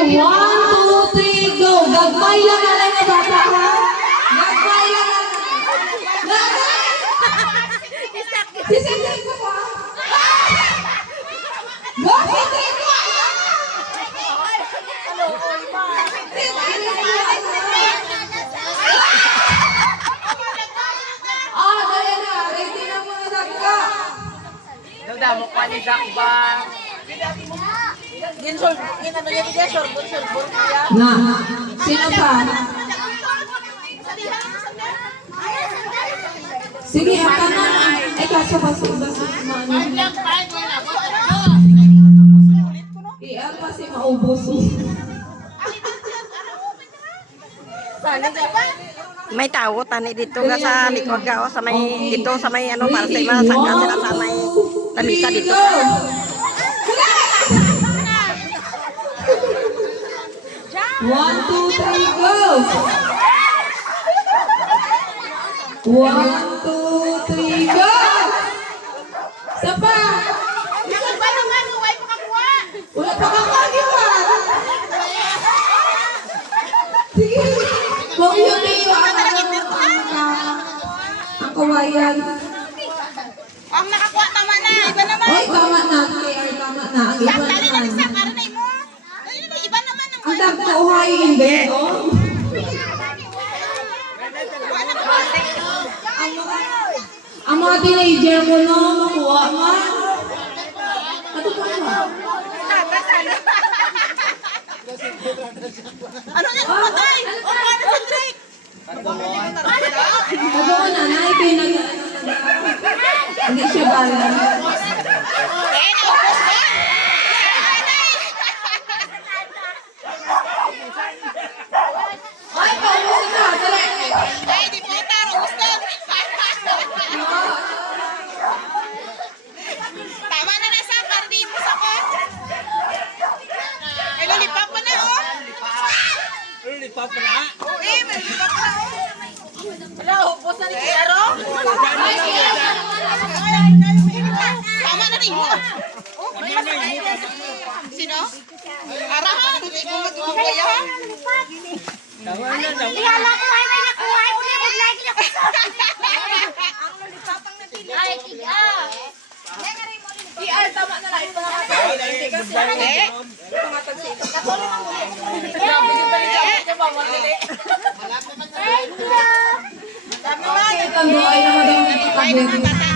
1, 2, 3, go! Gagmay lang na lang na bata ha! Gagmay lang na lang! Sisintay ko pa! Go! Sisintay ko! Dali na! Ready na muna Dakba! Nagdamok pa ni Dakba. Na! Sino pa? Sige, haka na. Ay, kaso kasi iba si Iyan pa si maubos. May tao tani dito nga sa likod ga sa may dito sa may ano para sa mga sangka sila sa may lamisa dito. 1, 2, 3, go! 1, 2, 3, go! Sapa! Wala pa kang kagiwan! Sige! Kung yun na yung ang kawayan. Ang nakakuha tama na, iba naman. Oy, tama na. KR, tama na. Ang iba Dali na naman. sa karanay mo. Ayun, iba naman ang Ang dagpuhay, hindi. Ang mga teenager mo no, makuha man. Ano pa naman? Ano yan? Patay! O, paano sa Drake? Ako ko nanay, pinag... Hindi siya bala. Eh, naubos ba? Ay, paubusin na. Dali. Ay, di po, taro. Gusto. Tama na nasa kardi mo sa ko. Ay, lulipap pa na, oh. Lulipap pa na. Eh, may lulipap pa na, oh. Wala, ubos na ni Kiaro. Tama na rin mo. Sino? Arahan, hindi mo mag-ibigay ha? Tama na, tama. Ihala ko ay may nakuha. Ay, muli, lagi na ko. Ang lulipapang napili. Ay, kiga. Tama na lang. Ito na ka. Hindi kasi. Ito nga tagsito. Katulong ang muli. Grabe yung balik-jabat niya ba? Magdali. Thank you. Ang buhay na madami.